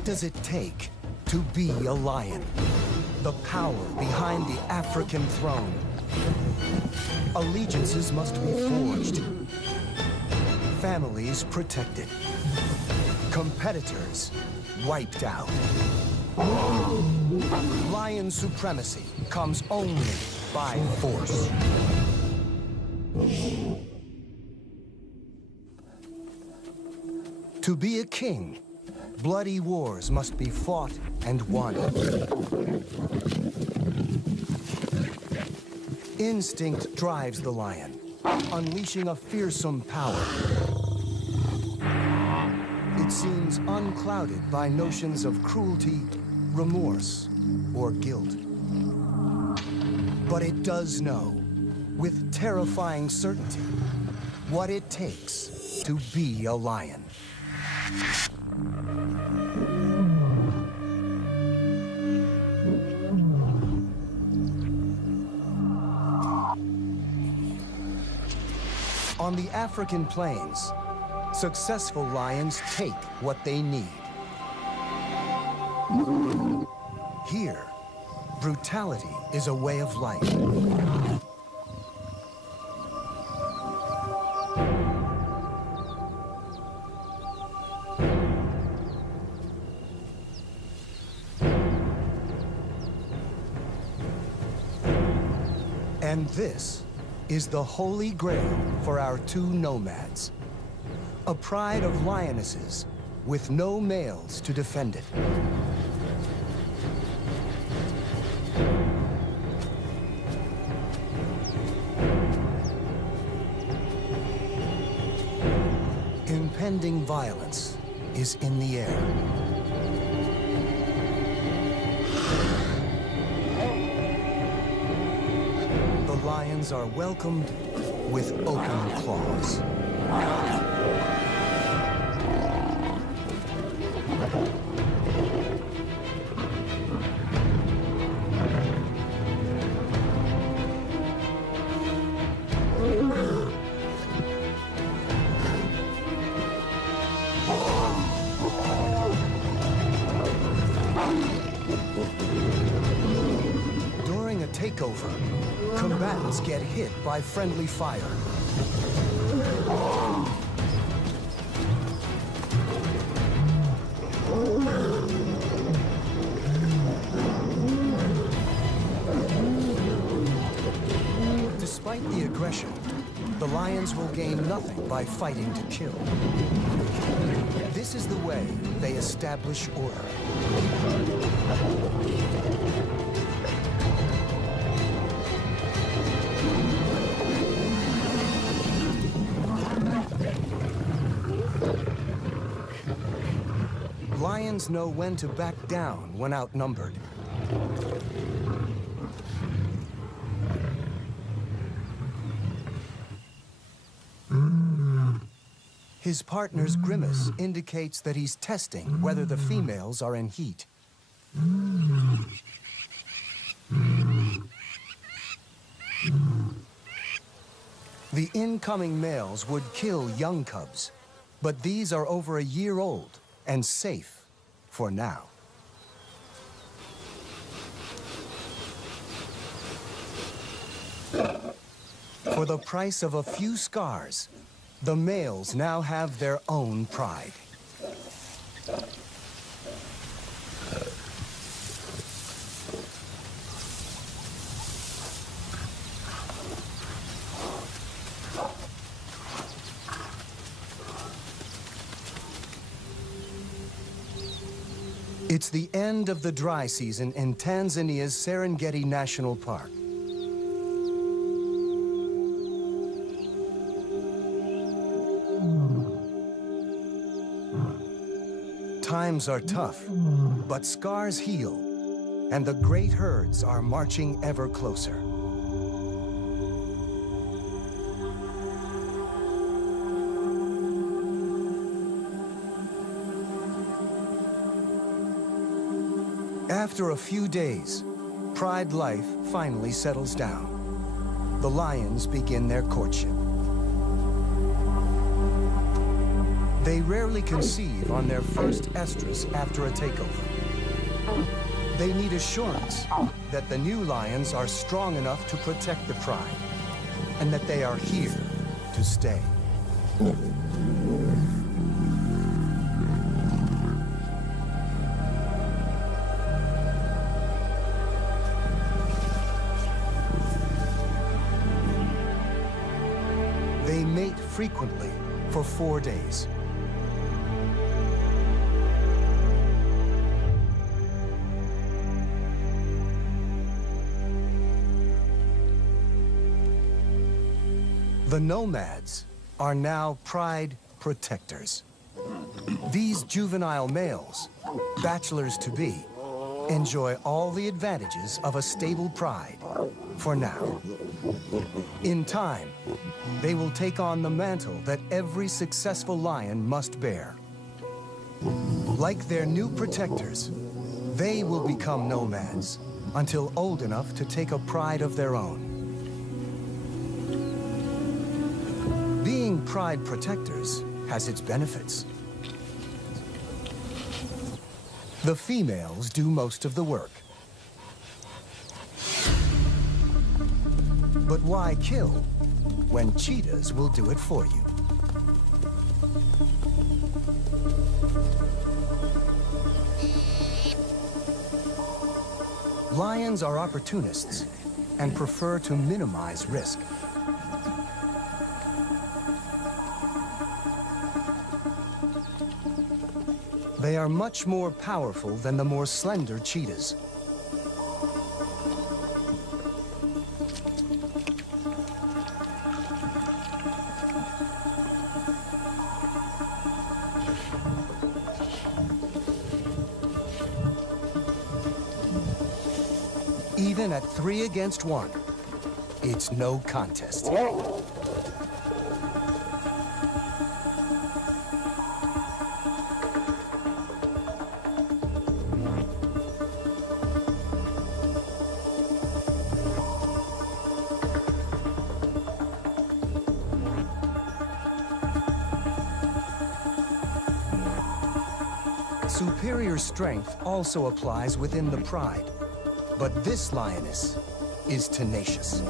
What does it take to be a lion? The power behind the African throne. Allegiances must be forged. Families protected. Competitors wiped out. Lion supremacy comes only by force. To be a king, bloody wars must be fought and won. Instinct drives the lion, unleashing a fearsome power. It seems unclouded by notions of cruelty, remorse, or guilt. But it does know, with terrifying certainty, what it takes to be a lion. On the African plains, successful lions take what they need. Here, brutality is a way of life. And this is the holy grail for our two nomads. A pride of lionesses with no males to defend it. Impending violence is in the air. The lions are welcomed with open claws. During a takeover, combatants get hit by friendly fire. Despite the aggression, the lions will gain nothing by fighting to kill. This is the way they establish order. Lions know when to back down when outnumbered. His partner's grimace indicates that he's testing whether the females are in heat. The incoming males would kill young cubs, but these are over a year old and safe for now. For the price of a few scars, the males now have their own pride. It's the end of the dry season in Tanzania's Serengeti National Park. Times are tough, but scars heal, and the great herds are marching ever closer. After a few days, pride life finally settles down. The lions begin their courtship. They rarely conceive on their first estrus after a takeover. They need assurance that the new lions are strong enough to protect the pride, and that they are here to stay. They mate frequently for 4 days. The nomads are now pride protectors. These juvenile males, bachelors-to-be, enjoy all the advantages of a stable pride, for now. In time, they will take on the mantle that every successful lion must bear. Like their new protectors, they will become nomads until old enough to take a pride of their own. Being pride protectors has its benefits. The females do most of the work. But why kill when cheetahs will do it for you? Lions are opportunists and prefer to minimize risk. They are much more powerful than the more slender cheetahs. Even at 3 against 1, it's no contest. Superior strength also applies within the pride, but this lioness is tenacious.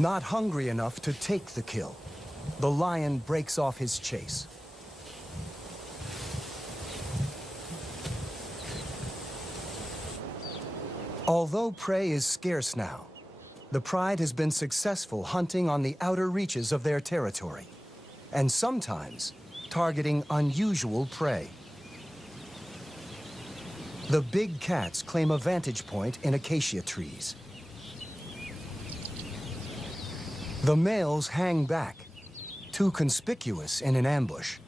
Not hungry enough to take the kill, the lion breaks off his chase. Although prey is scarce now, the pride has been successful hunting on the outer reaches of their territory, and sometimes targeting unusual prey. The big cats claim a vantage point in acacia trees. The males hang back, too conspicuous in an ambush.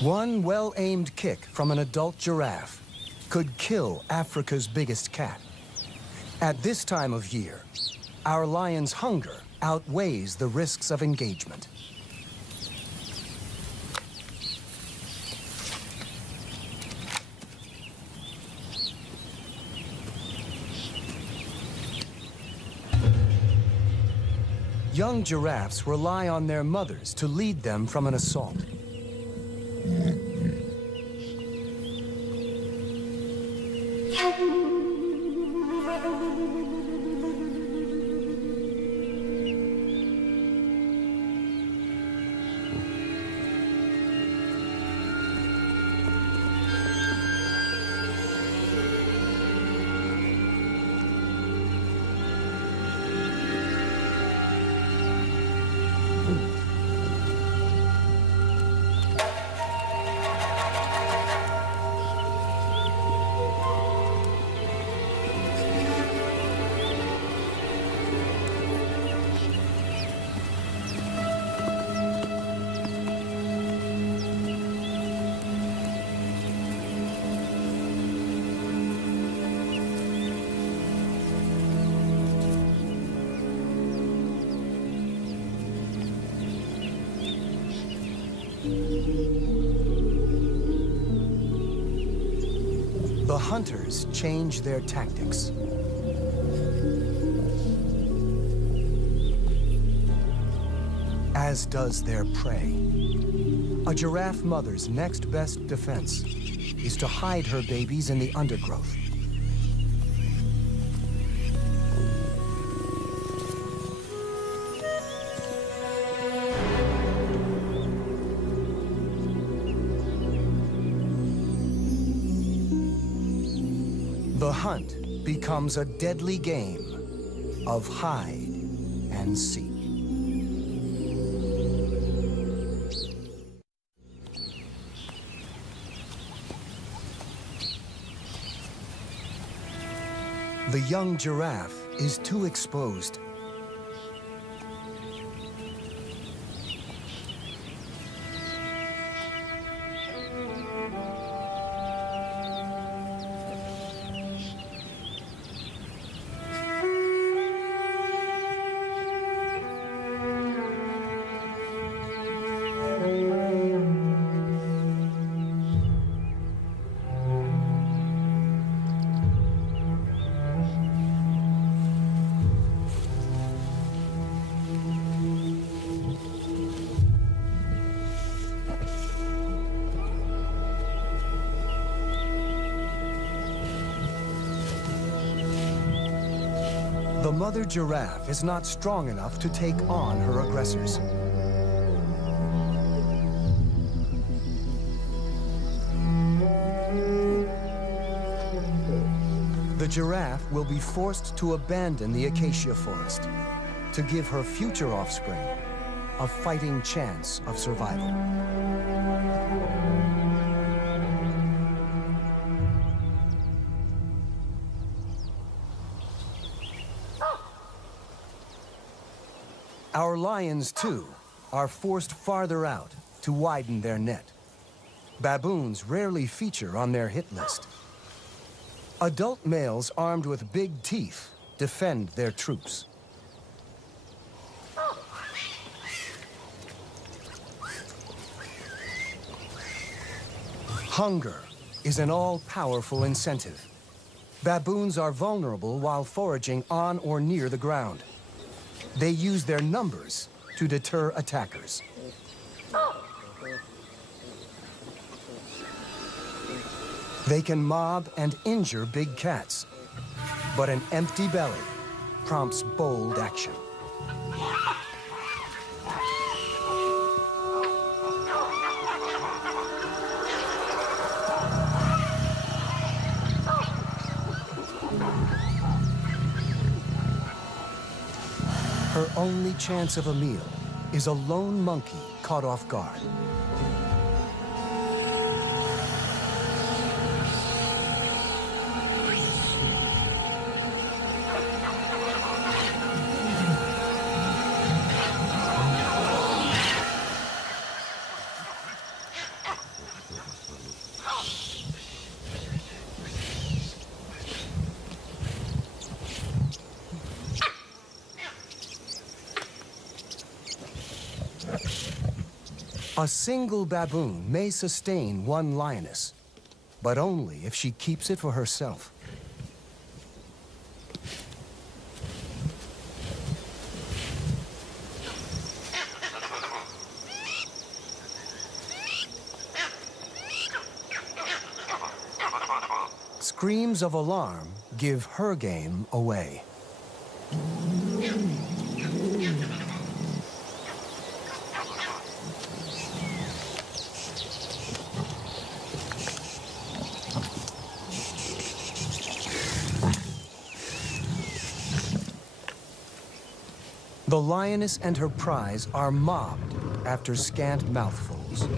One well-aimed kick from an adult giraffe could kill Africa's biggest cat. At this time of year, our lion's hunger outweighs the risks of engagement. Young giraffes rely on their mothers to lead them from an assault. The hunters change their tactics. As does their prey. A giraffe mother's next best defense is to hide her babies in the undergrowth. The hunt becomes a deadly game of hide and seek. The young giraffe is too exposed. The mother giraffe is not strong enough to take on her aggressors. The giraffe will be forced to abandon the acacia forest to give her future offspring a fighting chance of survival. Our lions, too, are forced farther out to widen their net. Baboons rarely feature on their hit list. Adult males armed with big teeth defend their troops. Hunger is an all-powerful incentive. Baboons are vulnerable while foraging on or near the ground. They use their numbers to deter attackers. They can mob and injure big cats, but an empty belly prompts bold action. Her only chance of a meal is a lone monkey caught off guard. A single baboon may sustain one lioness, but only if she keeps it for herself. Screams of alarm give her game away. The lioness and her prize are mobbed after scant mouthfuls.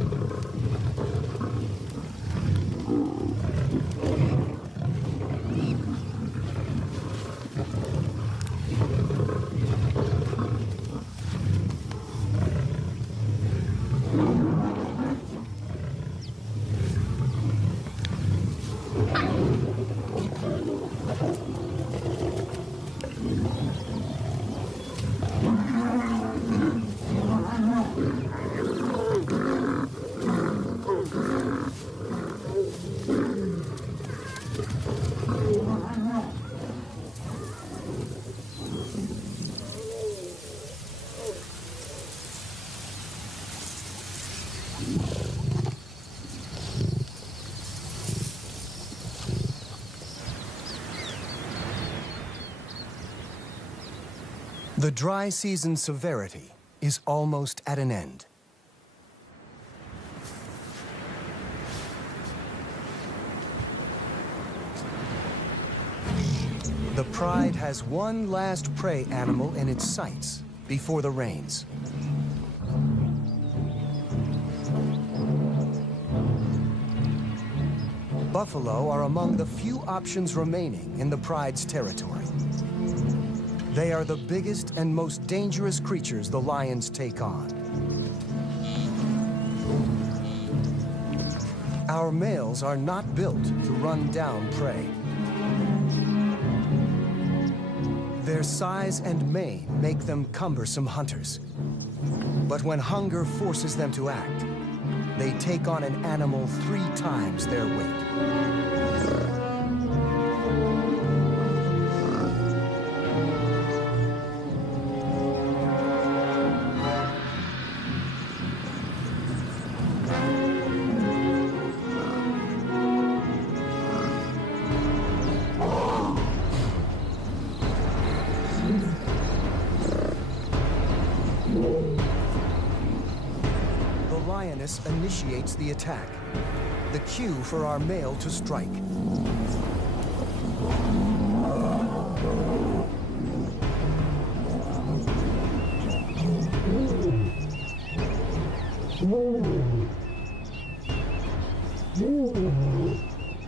The dry season's severity is almost at an end. The Pride has one last prey animal in its sights before the rains. Buffalo are among the few options remaining in the Pride's territory. They are the biggest and most dangerous creatures the lions take on. Our males are not built to run down prey. Their size and mane make them cumbersome hunters. But when hunger forces them to act, they take on an animal 3 times their weight. Initiates the attack, the cue for our male to strike.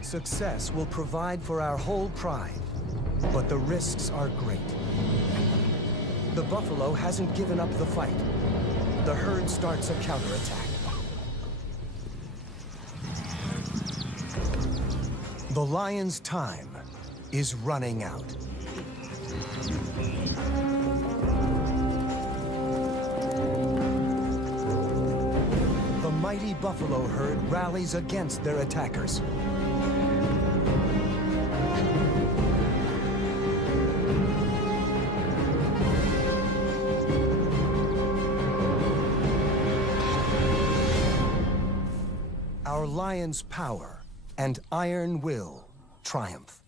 Success will provide for our whole pride, but the risks are great. The buffalo hasn't given up the fight. The herd starts a counterattack. The lion's time is running out. The mighty buffalo herd rallies against their attackers. Our lion's power and iron will triumph.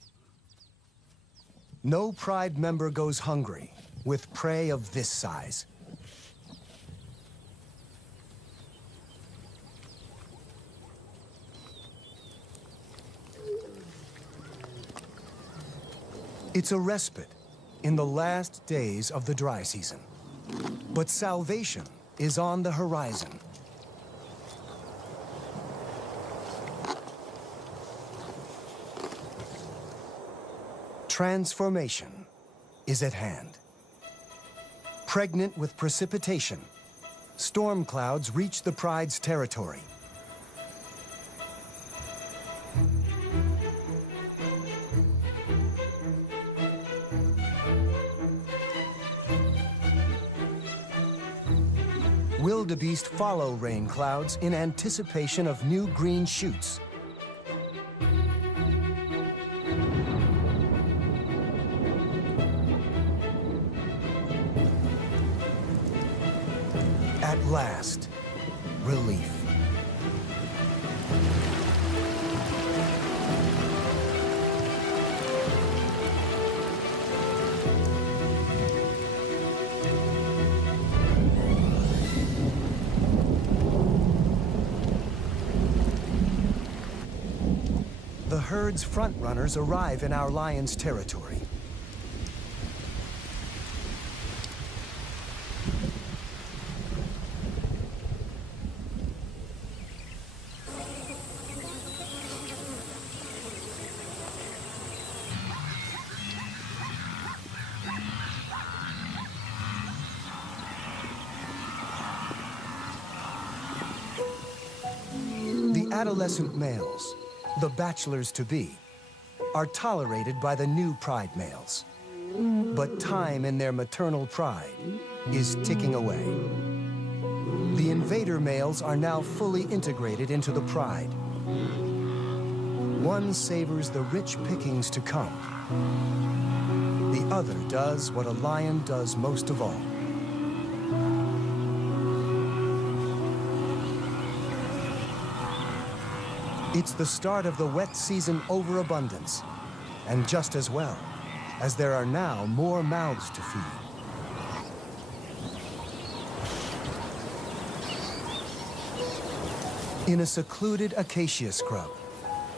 No Pride member goes hungry with prey of this size. It's a respite in the last days of the dry season. But salvation is on the horizon. Transformation is at hand. Pregnant with precipitation, storm clouds reach the Pride's territory. Wildebeest follow rain clouds in anticipation of new green shoots. At last, relief. The herd's front runners arrive in our lion's territory. The adolescent males, the bachelors-to-be, are tolerated by the new Pride males. But time in their maternal pride is ticking away. The invader males are now fully integrated into the Pride. One savors the rich pickings to come. The other does what a lion does most of all. It's the start of the wet season overabundance, and just as well, as there are now more mouths to feed. In a secluded acacia scrub,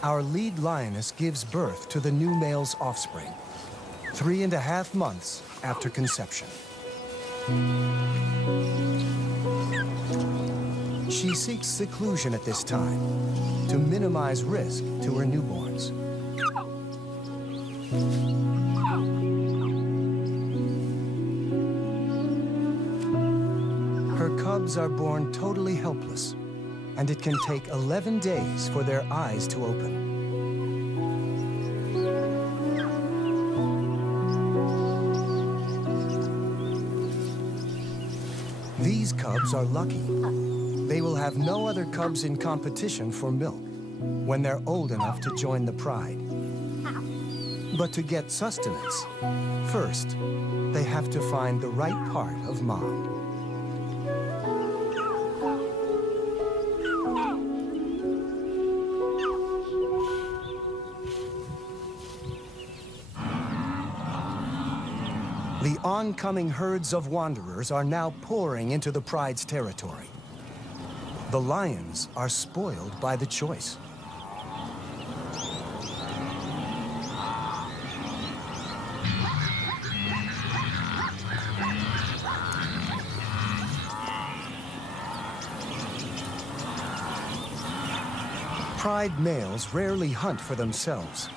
our lead lioness gives birth to the new male's offspring, 3.5 months after conception. She seeks seclusion at this time to minimize risk to her newborns. Her cubs are born totally helpless, and it can take 11 days for their eyes to open. These cubs are lucky. They will have no other cubs in competition for milk when they're old enough to join the pride. But to get sustenance, first, they have to find the right part of mom. The oncoming herds of wanderers are now pouring into the pride's territory. The lions are spoiled by the choice. Pride males rarely hunt for themselves.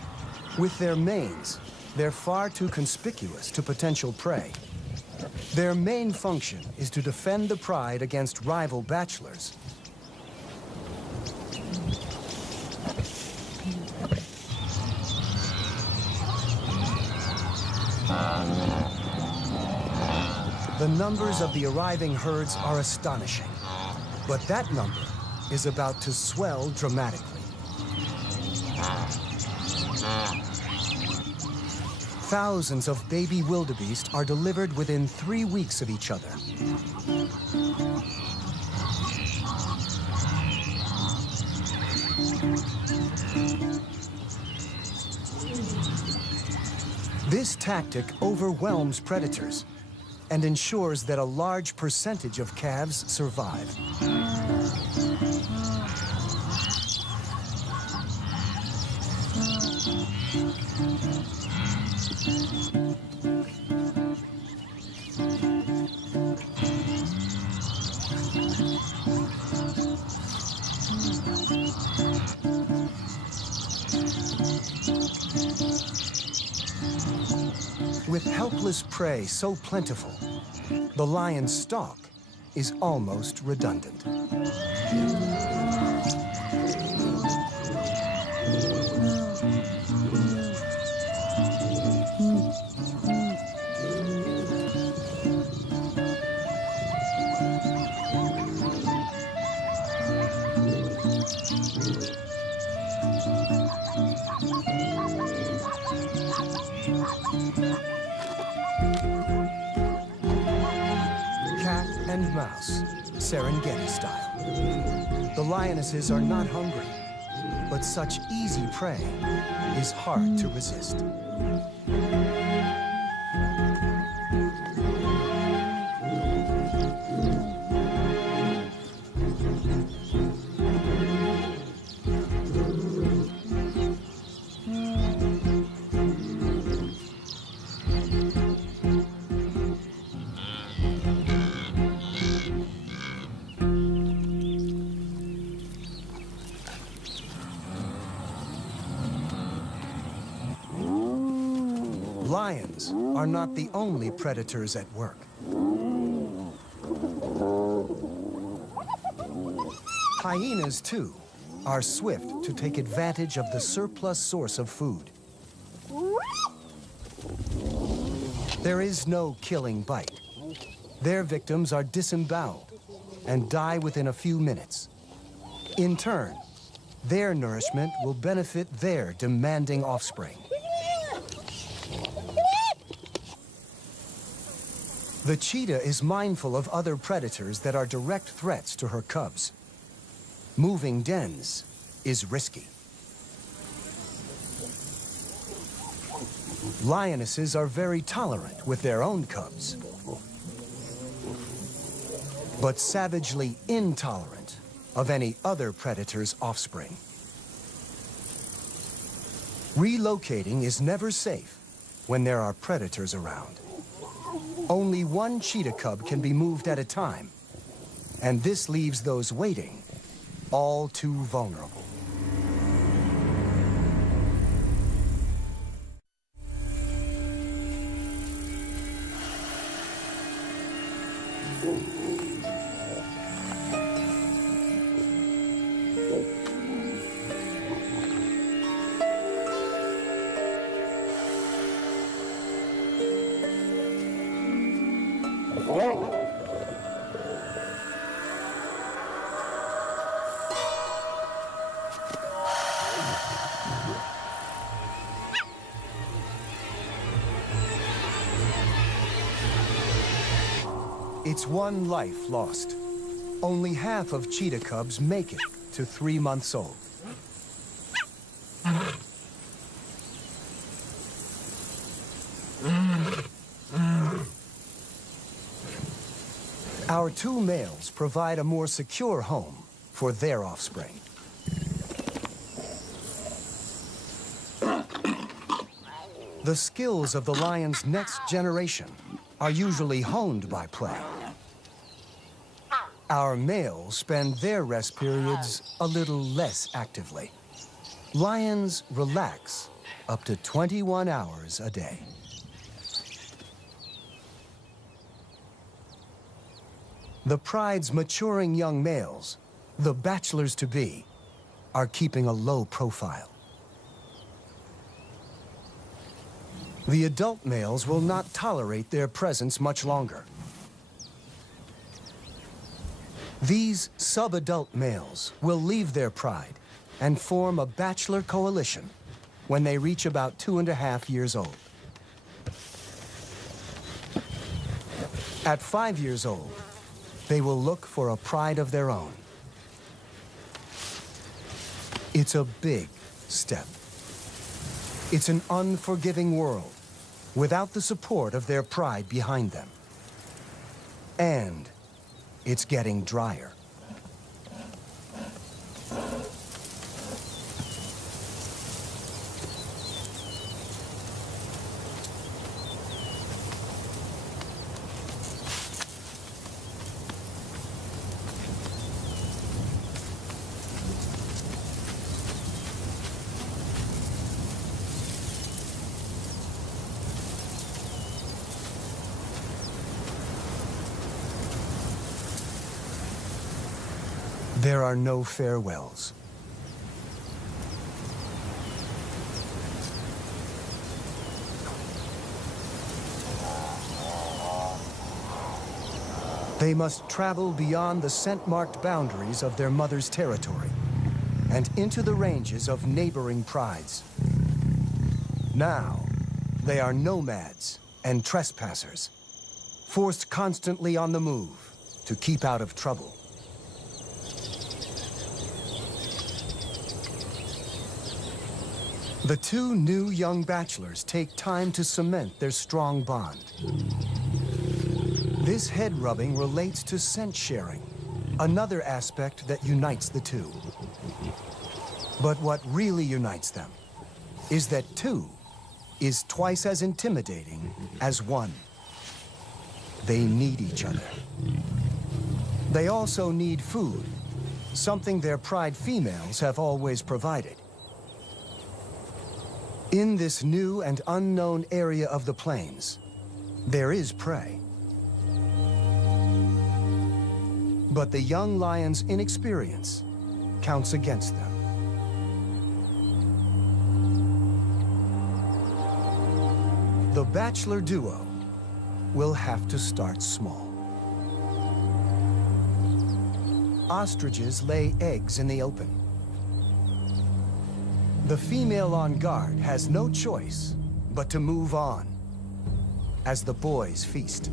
With their manes, they're far too conspicuous to potential prey. Their main function is to defend the pride against rival bachelors. The numbers of the arriving herds are astonishing, but that number is about to swell dramatically. Thousands of baby wildebeest are delivered within 3 weeks of each other. This tactic overwhelms predators and ensures that a large percentage of calves survive. With helpless prey so plentiful, the lion's stalk is almost redundant. Cat and mouse, Serengeti style. The lionesses are not hungry, but such easy prey is hard to resist. Lions are not the only predators at work. Hyenas, too, are swift to take advantage of the surplus source of food. There is no killing bite. Their victims are disemboweled and die within a few minutes. In turn, their nourishment will benefit their demanding offspring. The cheetah is mindful of other predators that are direct threats to her cubs. Moving dens is risky. Lionesses are very tolerant with their own cubs, but savagely intolerant of any other predator's offspring. Relocating is never safe when there are predators around. Only one cheetah cub can be moved at a time, and this leaves those waiting all too vulnerable. It's one life lost. Only half of cheetah cubs make it to 3 months old. Our 2 males provide a more secure home for their offspring. The skills of the lion's next generation are usually honed by play. Our males spend their rest periods a little less actively. Lions relax up to 21 hours a day. The pride's maturing young males, the bachelors-to-be, are keeping a low profile. The adult males will not tolerate their presence much longer. These sub-adult males will leave their pride and form a bachelor coalition when they reach about 2.5 years old. At 5 years old, they will look for a pride of their own. It's a big step. It's an unforgiving world without the support of their pride behind them. And it's getting drier. There are no farewells. They must travel beyond the scent-marked boundaries of their mother's territory and into the ranges of neighboring prides. Now, they are nomads and trespassers, forced constantly on the move to keep out of trouble. The 2 new young bachelors take time to cement their strong bond. This head rubbing relates to scent sharing, another aspect that unites the 2. But what really unites them is that 2 is twice as intimidating as 1. They need each other. They also need food, something their pride females have always provided. In this new and unknown area of the plains, there is prey. But the young lion's inexperience counts against them. The bachelor duo will have to start small. Ostriches lay eggs in the open. The female on guard has no choice but to move on as the boys feast.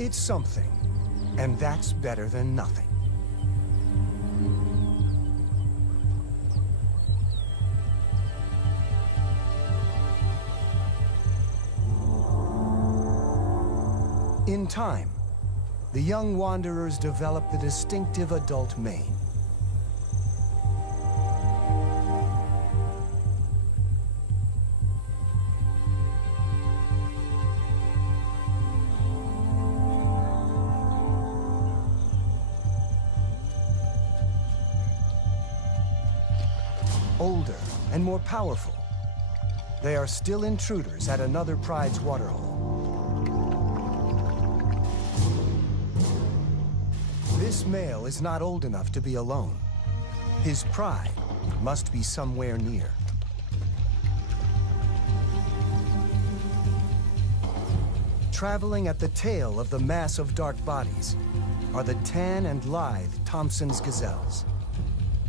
It's something, and that's better than nothing. In time, the young wanderers develop the distinctive adult mane. Older and more powerful, they are still intruders at another pride's waterhole. This male is not old enough to be alone. His pride must be somewhere near. Traveling at the tail of the mass of dark bodies are the tan and lithe Thompson's gazelles.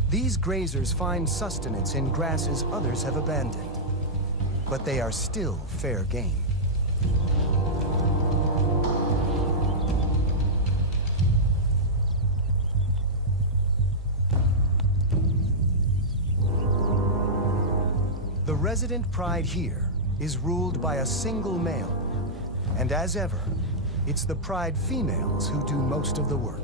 These grazers find sustenance in grasses others have abandoned, but they are still fair game. The resident pride here is ruled by a single male, and as ever, it's the pride females who do most of the work.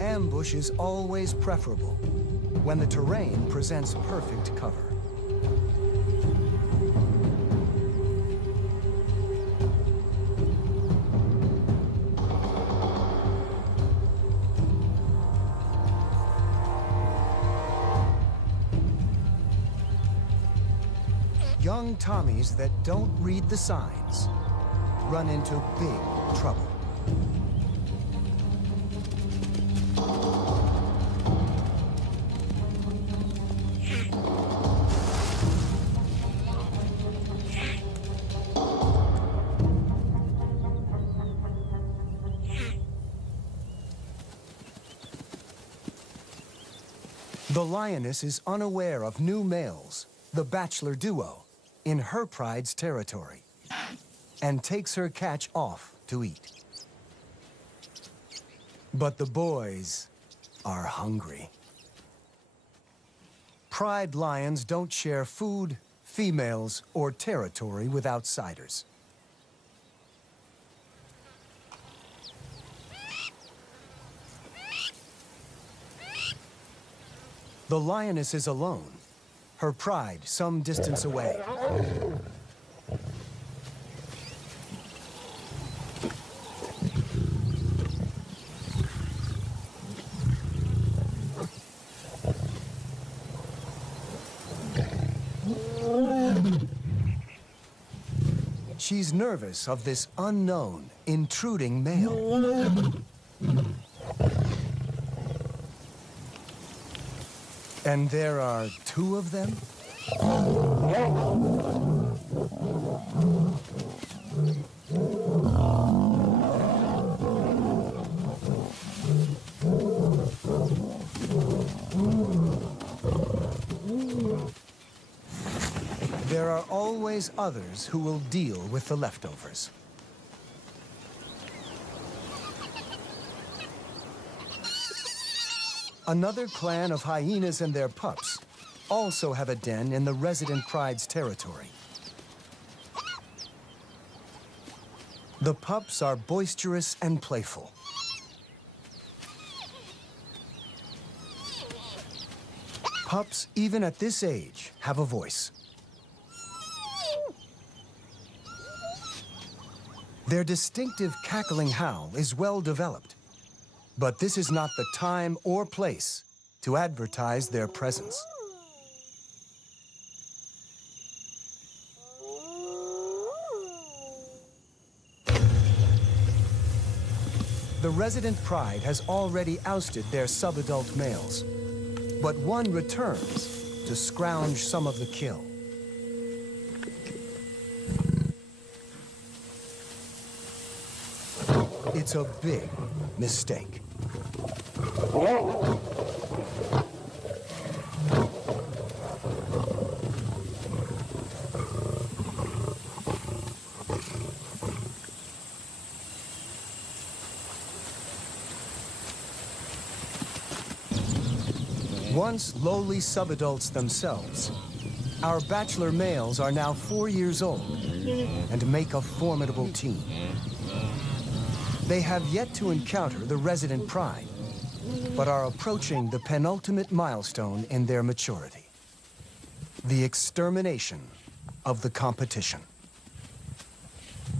Ambush is always preferable when the terrain presents perfect cover. Young Tommies that don't read the signs run into big trouble. The lioness is unaware of new males, the bachelor duo, in her pride's territory, and takes her catch off to eat. But the boys are hungry. Pride lions don't share food, females, or territory with outsiders. The lioness is alone, her pride some distance away. She's nervous of this unknown, intruding male. And there are two of them? There are always others who will deal with the leftovers. Another clan of hyenas and their pups also have a den in the resident pride's territory. The pups are boisterous and playful. Pups, even at this age, have a voice. Their distinctive cackling howl is well developed. But this is not the time or place to advertise their presence. The resident pride has already ousted their subadult males, but one returns to scrounge some of the kill. It's a big mistake. Once lowly subadults themselves, our bachelor males are now 4 years old and make a formidable team. They have yet to encounter the resident pride, but are approaching the penultimate milestone in their maturity: the extermination of the competition.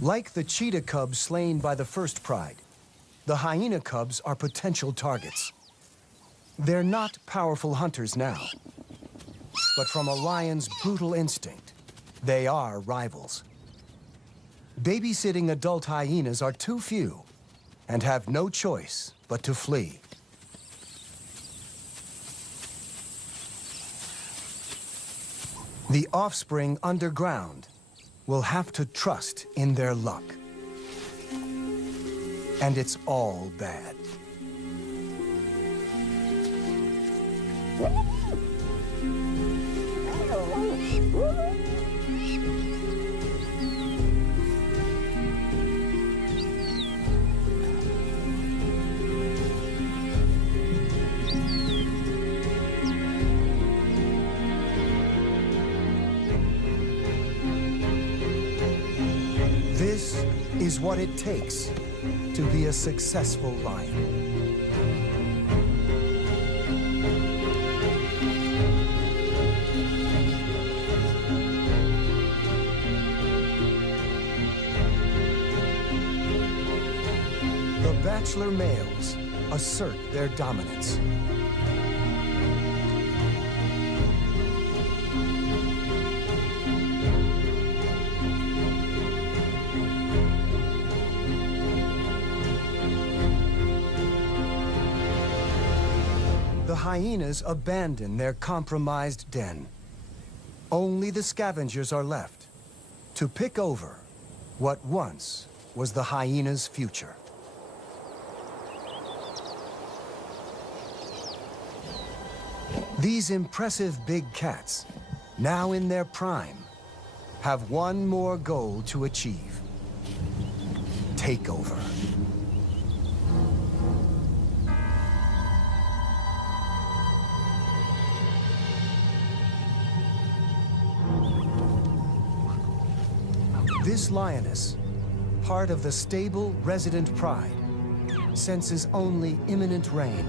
Like the cheetah cubs slain by the first pride, the hyena cubs are potential targets. They're not powerful hunters now, but from a lion's brutal instinct, they are rivals. Babysitting adult hyenas are too few and have no choice but to flee. The offspring underground will have to trust in their luck. And it's all bad. This is what it takes to be a successful lion. The bachelor males assert their dominance. The hyenas abandon their compromised den. Only the scavengers are left to pick over what once was the hyena's future. These impressive big cats, now in their prime, have one more goal to achieve: takeover. This lioness, part of the stable resident pride, senses only imminent rain.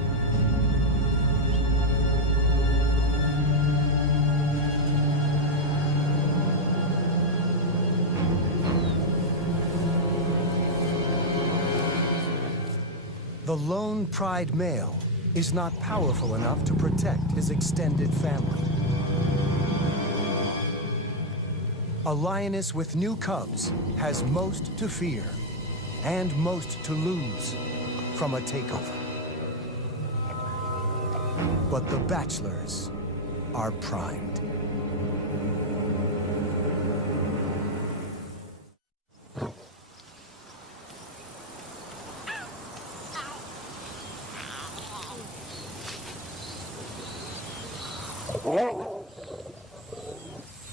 The lone pride male is not powerful enough to protect his extended family. A lioness with new cubs has most to fear and most to lose from a takeover. But the bachelors are primed.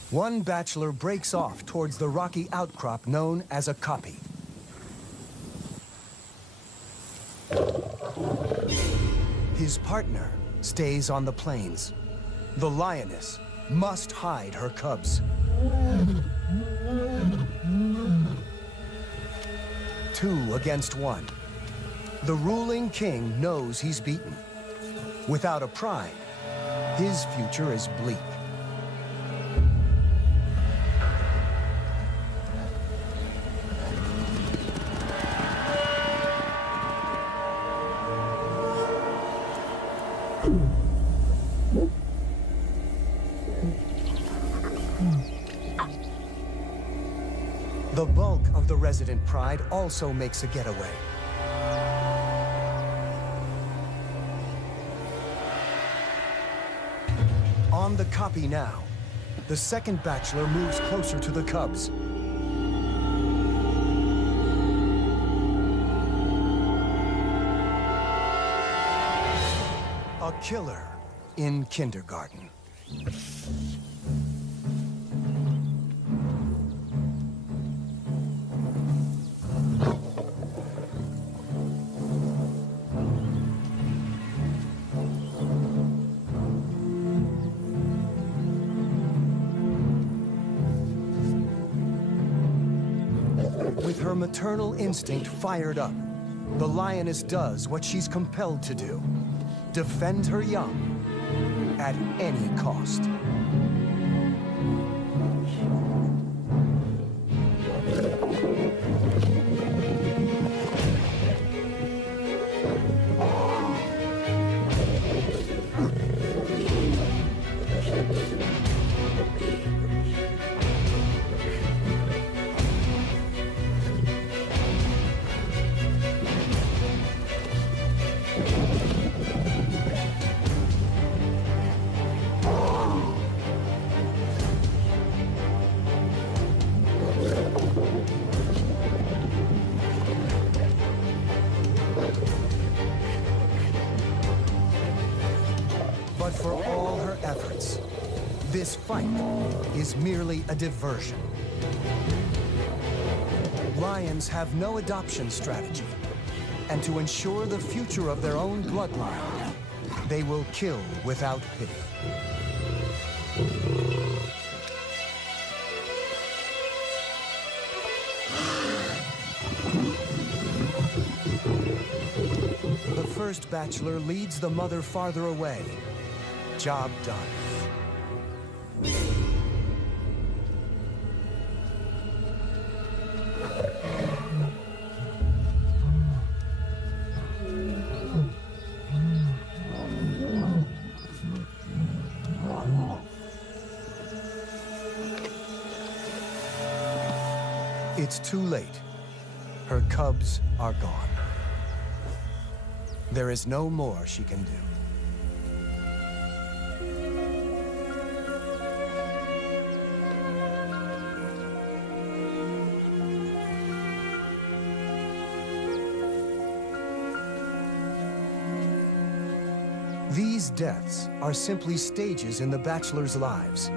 One bachelor breaks off towards the rocky outcrop known as a kopje. His partner stays on the plains. The lioness must hide her cubs. 2 against 1. The ruling king knows he's beaten. Without a pride, his future is bleak. The bulk of the resident pride also makes a getaway. On the kopje now, the second bachelor moves closer to the cubs. A killer in kindergarten. maternal instinct fired up, the lioness does what she's compelled to do: defend her young at any cost. But for all her efforts, this fight is merely a diversion. Lions have no adoption strategy, and to ensure the future of their own bloodline, they will kill without pity. The first bachelor leads the mother farther away. Job done. It's too late. Her cubs are gone. There is no more she can do. These deaths are simply stages in the bachelors' lives,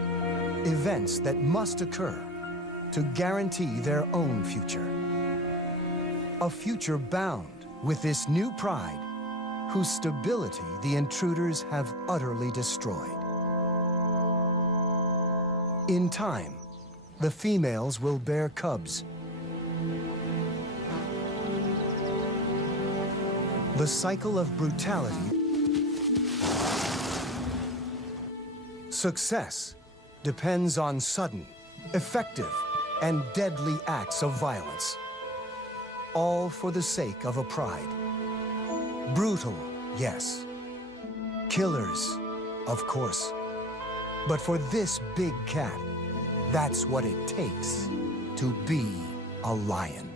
events that must occur to guarantee their own future. A future bound with this new pride, whose stability the intruders have utterly destroyed. In time, the females will bear cubs. The cycle of brutality. Success depends on sudden, effective, and deadly acts of violence. All for the sake of a pride. Brutal, yes. Killers, of course. But for this big cat, that's what it takes to be a lion.